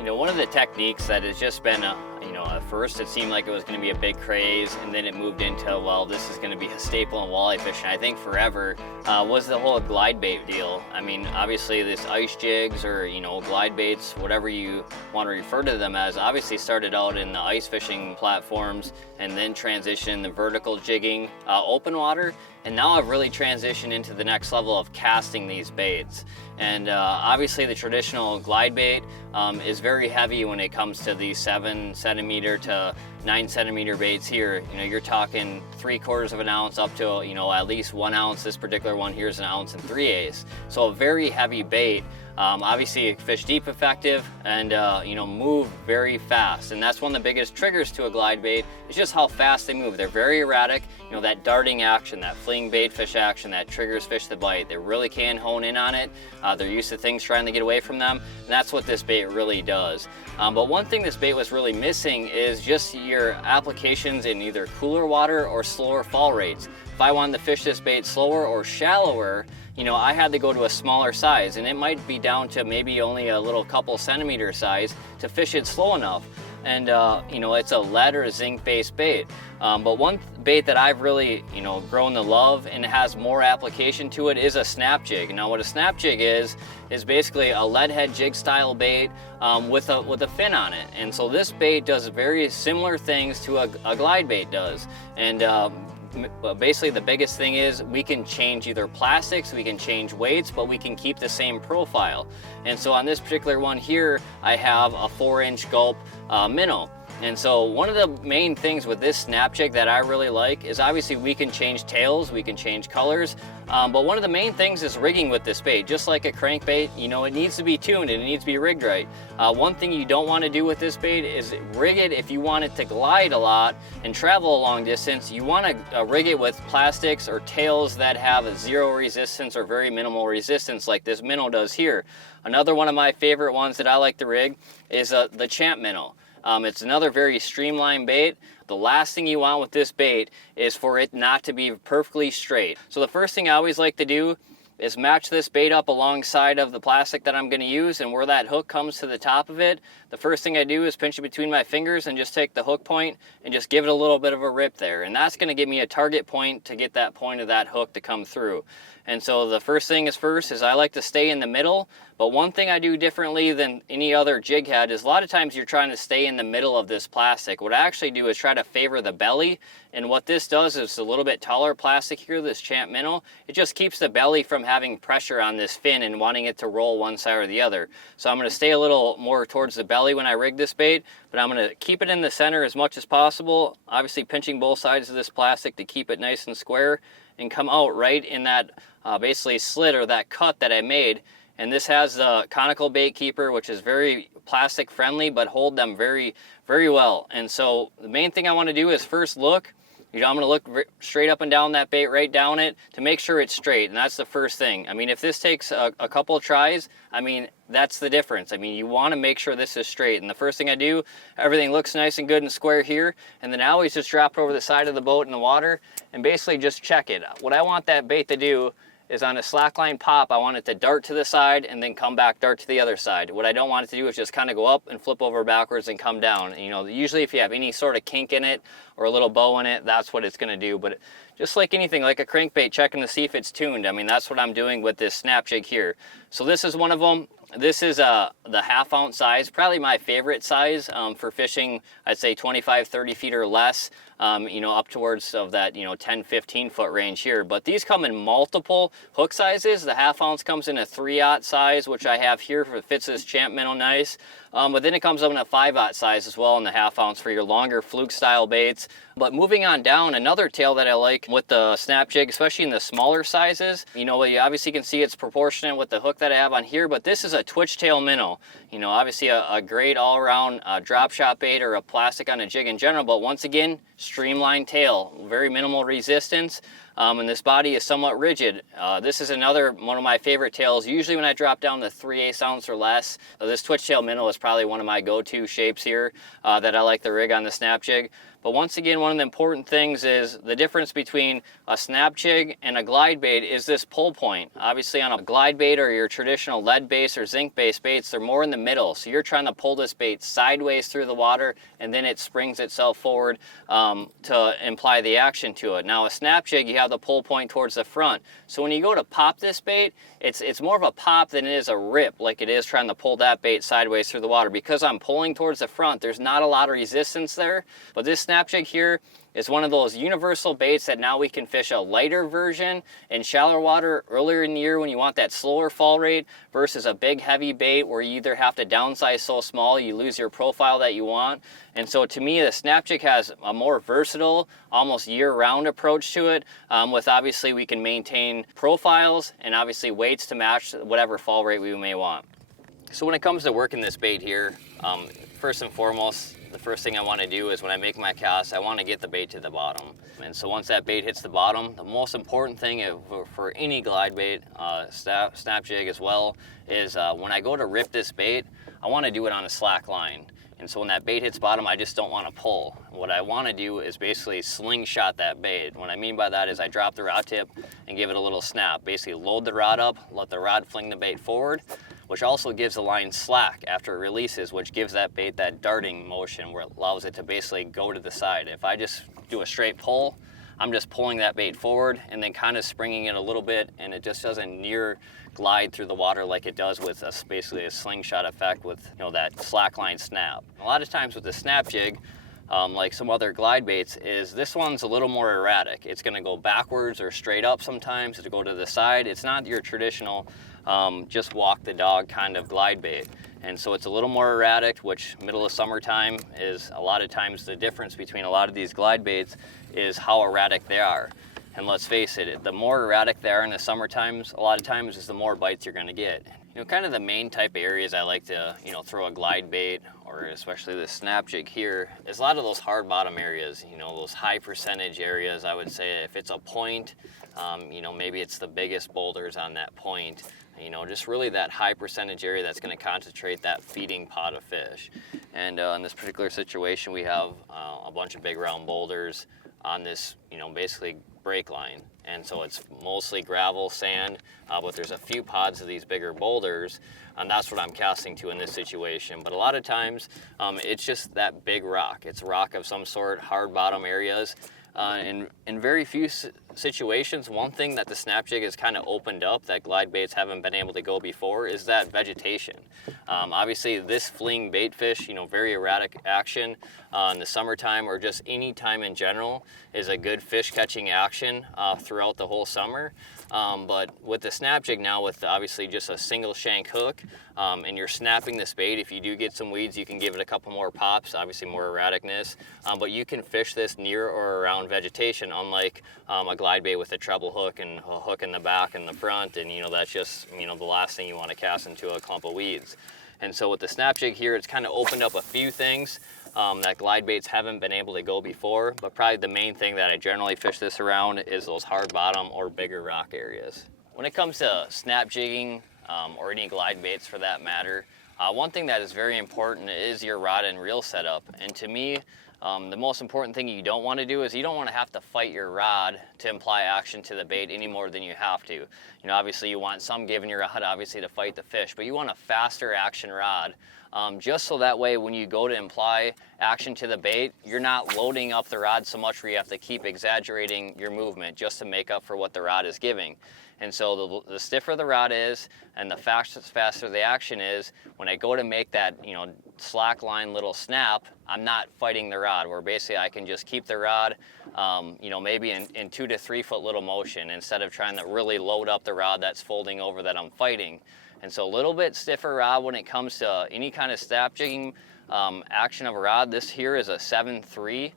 You know, one of the techniques that has just been, at first it seemed like it was going to be a big craze, and then it moved into, well, this is going to be a staple in walleye fishing, I think forever, was the whole glide bait deal. I mean, obviously this ice jigs or, glide baits, whatever you want to refer to them as, obviously started out in the ice fishing platforms and then transitioned the vertical jigging, open water. And now I've really transitioned into the next level of casting these baits. And obviously the traditional glide bait is very heavy when it comes to these 7 centimeter to 9 centimeter baits here. You're talking 3/4 of an ounce up to, at least 1 ounce. This particular one here is 1 ounce and 3/8. So a very heavy bait. Obviously fish deep effective and move very fast, and that's one of the biggest triggers to a glide bait is just how fast they move. They're very erratic. That darting action, that fleeing bait fish action that triggers fish to bite. They really can hone in on it. They're used to things trying to get away from them, and that's what this bait really does. But one thing this bait was really missing is just your applications in either cooler water or slower fall rates. If I wanted to fish this bait slower or shallower, I had to go to a smaller size, and it might be down to maybe only a little couple centimeter size to fish it slow enough. And it's a lead or a zinc based bait. But one bait that I've really grown to love and has more application to it is a snap jig. Now what a snap jig is basically a lead head jig style bait with a fin on it. And so this bait does very similar things to a glide bait does. And basically the biggest thing is we can change either plastics, we can change weights, but we can keep the same profile. And so on this particular one here, I have a 4-inch gulp minnow. And so one of the main things with this snap jig that I really like is obviously we can change tails, we can change colors, but one of the main things is rigging with this bait. Just like a crankbait, it needs to be tuned and it needs to be rigged right. One thing you don't want to do with this bait is rig it if you want it to glide a lot and travel a long distance. You want to rig it with plastics or tails that have a 0 resistance or very minimal resistance like this minnow does here. Another one of my favorite ones that I like to rig is the champ minnow. It's another very streamlined bait. The last thing you want with this bait is for it not to be perfectly straight. So the first thing I always like to do is match this bait up alongside of the plastic that I'm going to use, and where that hook comes to the top of it, the first thing I do is pinch it between my fingers and just take the hook point and just give it a little bit of a rip there, and that's going to give me a target point to get that point of that hook to come through. And so the first thing is I like to stay in the middle, but one thing I do differently than any other jig head is a lot of times you're trying to stay in the middle of this plastic. What I actually do is try to favor the belly, and what this does is a little bit taller plastic here, this champ minnow, it just keeps the belly from having pressure on this fin and wanting it to roll one side or the other. So I'm going to stay a little more towards the belly when I rig this bait, but I'm going to keep it in the center as much as possible, obviously pinching both sides of this plastic to keep it nice and square, and come out right in that basically slit or that cut that I made. And this has the conical bait keeper, which is very plastic friendly, but hold them very, very well. And so the main thing I want to do is first look. I'm going to look straight up and down that bait, right down it, to make sure it's straight. And that's the first thing. I mean, if this takes a couple of tries, that's the difference. You want to make sure this is straight. And the first thing I do, everything looks nice and good and square here. And then I always just drop it over the side of the boat in the water and basically just check it. What I want that bait to do is on a slackline pop, I want it to dart to the side and then come back, dart to the other side. What I don't want it to do is just kind of go up and flip over backwards and come down. Usually if you have any sort of kink in it or a little bow in it, that's what it's going to do. But just like anything, like a crankbait, checking to see if it's tuned. That's what I'm doing with this snap jig here. So this is one of them. This is the 1/2 ounce size, probably my favorite size for fishing, I'd say 25, 30 feet or less, up towards of that, 10, 15 foot range here. But these come in multiple hook sizes. The 1/2 ounce comes in a 3/0 size, which I have here for fits this champ minnow nice. But then it comes up in a 5/0 size as well in the 1/2 ounce for your longer fluke style baits. But moving on down, another tail that I like with the snap jig, especially in the smaller sizes, you obviously can see it's proportionate with the hook that I have on here, but this is a twitch tail minnow. Obviously a great all-around drop shot bait or a plastic on a jig in general, but once again, streamlined tail, very minimal resistance. And this body is somewhat rigid. This is another one of my favorite tails. Usually when I drop down to 3/8 ounce or less, this twitch tail minnow is probably one of my go-to shapes here that I like to rig on the snap jig. But once again, one of the important things is the difference between a snap jig and a glide bait is this pull point. Obviously on a glide bait or your traditional lead base or zinc based baits, they're more in the middle. So you're trying to pull this bait sideways through the water, and then it springs itself forward to imply the action to it. Now a snap jig, you have the pull point towards the front. So when you go to pop this bait, it's more of a pop than it is a rip, like it is trying to pull that bait sideways through the water. Because I'm pulling towards the front, there's not a lot of resistance there. But this snap jig here is one of those universal baits that now we can fish a lighter version in shallower water earlier in the year when you want that slower fall rate, versus a big heavy bait where you either have to downsize so small you lose your profile that you want. And so to me, the snap jig has a more versatile, almost year-round approach to it, with obviously we can maintain profiles and obviously weights to match whatever fall rate we may want. So when it comes to working this bait here, first and foremost, the first thing I want to do is when I make my cast, I want to get the bait to the bottom. And so once that bait hits the bottom, the most important thing for any glide bait, snap jig as well, is when I go to rip this bait, I want to do it on a slack line. And so when that bait hits bottom, I just don't want to pull. What I want to do is basically slingshot that bait. What I mean by that is I drop the rod tip and give it a little snap. Basically load the rod up, let the rod fling the bait forward, which also gives the line slack after it releases, which gives that bait that darting motion where it allows it to basically go to the side. If I just do a straight pull, I'm just pulling that bait forward and then kind of springing it a little bit, and it just doesn't near glide through the water like it does with basically a slingshot effect with that slack line snap. A lot of times with the snap jig, like some other glide baits, is this one's a little more erratic. It's going to go backwards or straight up sometimes to go to the side. It's not your traditional just walk the dog kind of glide bait. And so it's a little more erratic, which middle of summertime is a lot of times the difference between a lot of these glide baits is how erratic they are. And let's face it, the more erratic they are in the summer times, a lot of times is the more bites you're going to get. Kind of the main type of areas I like to, throw a glide bait, or especially the snap jig here, is a lot of those hard bottom areas, those high percentage areas. I would say if it's a point, maybe it's the biggest boulders on that point, just really that high percentage area that's going to concentrate that feeding pot of fish. And in this particular situation, we have a bunch of big round boulders on this, basically break line. And so it's mostly gravel, sand, but there's a few pods of these bigger boulders, and that's what I'm casting to in this situation. But a lot of times, it's just that big rock. It's rock of some sort, hard bottom areas. In very few situations, one thing that the snap jig has kind of opened up that glide baits haven't been able to go before is that vegetation. Obviously, this fleeing bait fish, very erratic action in the summertime or just any time in general is a good fish catching action throughout the whole summer. But with the snap jig now, with obviously just a single shank hook, and you're snapping this bait, if you do get some weeds, you can give it a couple more pops, obviously more erraticness, but you can fish this near or around vegetation, unlike a glide bait with a treble hook and a hook in the back and the front, and that's just the last thing you want to cast into a clump of weeds. And so with the snap jig here, it's kind of opened up a few things that glide baits haven't been able to go before, but probably the main thing that I generally fish this around is those hard bottom or bigger rock areas. When it comes to snap jigging, or any glide baits for that matter, one thing that is very important is your rod and reel setup. And to me, the most important thing you don't want to do is you don't want to have to fight your rod to imply action to the bait any more than you have to. Obviously you want some give in your rod, obviously, to fight the fish, but you want a faster action rod, just so that way when you go to imply action to the bait, you're not loading up the rod so much where you have to keep exaggerating your movement just to make up for what the rod is giving. And so the stiffer the rod is and the faster the action is, when I go to make that slack line little snap, I'm not fighting the rod, where basically I can just keep the rod maybe in 2 to 3 foot little motion instead of trying to really load up the rod that's folding over that I'm fighting. And so a little bit stiffer rod when it comes to any kind of snap jigging action of a rod. This here is a 7.3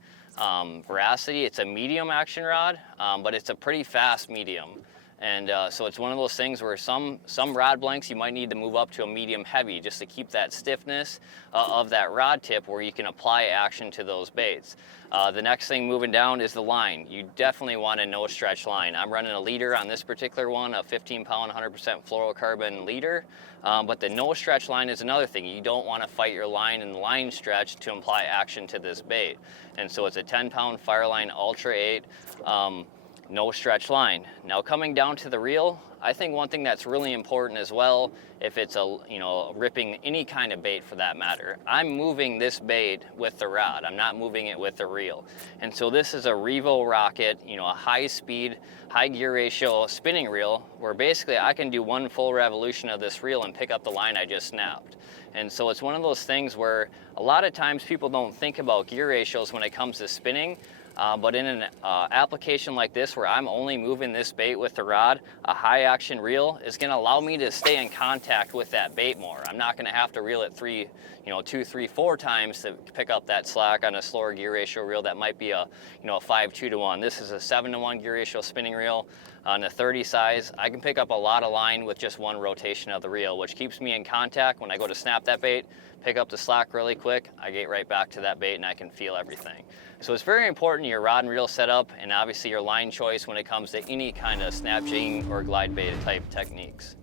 veracity. It's a medium action rod, but it's a pretty fast medium. And so it's one of those things where some rod blanks you might need to move up to a medium heavy just to keep that stiffness of that rod tip where you can apply action to those baits. The next thing moving down is the line. You definitely want a no stretch line. I'm running a leader on this particular one, a 15-pound 100% fluorocarbon leader. But the no stretch line is another thing. You don't want to fight your line and line stretch to imply action to this bait. And so it's a 10-pound Fireline Ultra 8. No stretch line. Now coming down to the reel, I think one thing that's really important as well, if it's ripping any kind of bait for that matter, I'm moving this bait with the rod. I'm not moving it with the reel. And so this is a Revo Rocket, a high speed, high gear ratio spinning reel where basically I can do one full revolution of this reel and pick up the line I just snapped. And so it's one of those things where a lot of times people don't think about gear ratios when it comes to spinning. But in an application like this where I'm only moving this bait with the rod, a high action reel is going to allow me to stay in contact with that bait more. I'm not going to have to reel it 2, 3, 4 times to pick up that slack on a slower gear ratio reel that might be a 5-2 to 1. This is a 7 to 1 gear ratio spinning reel on a 30 size. I can pick up a lot of line with just one rotation of the reel, which keeps me in contact when I go to snap that bait, pick up the slack really quick, I get right back to that bait and I can feel everything. So it's very important your rod and reel setup and obviously your line choice when it comes to any kind of snap jigging or glide bait type techniques.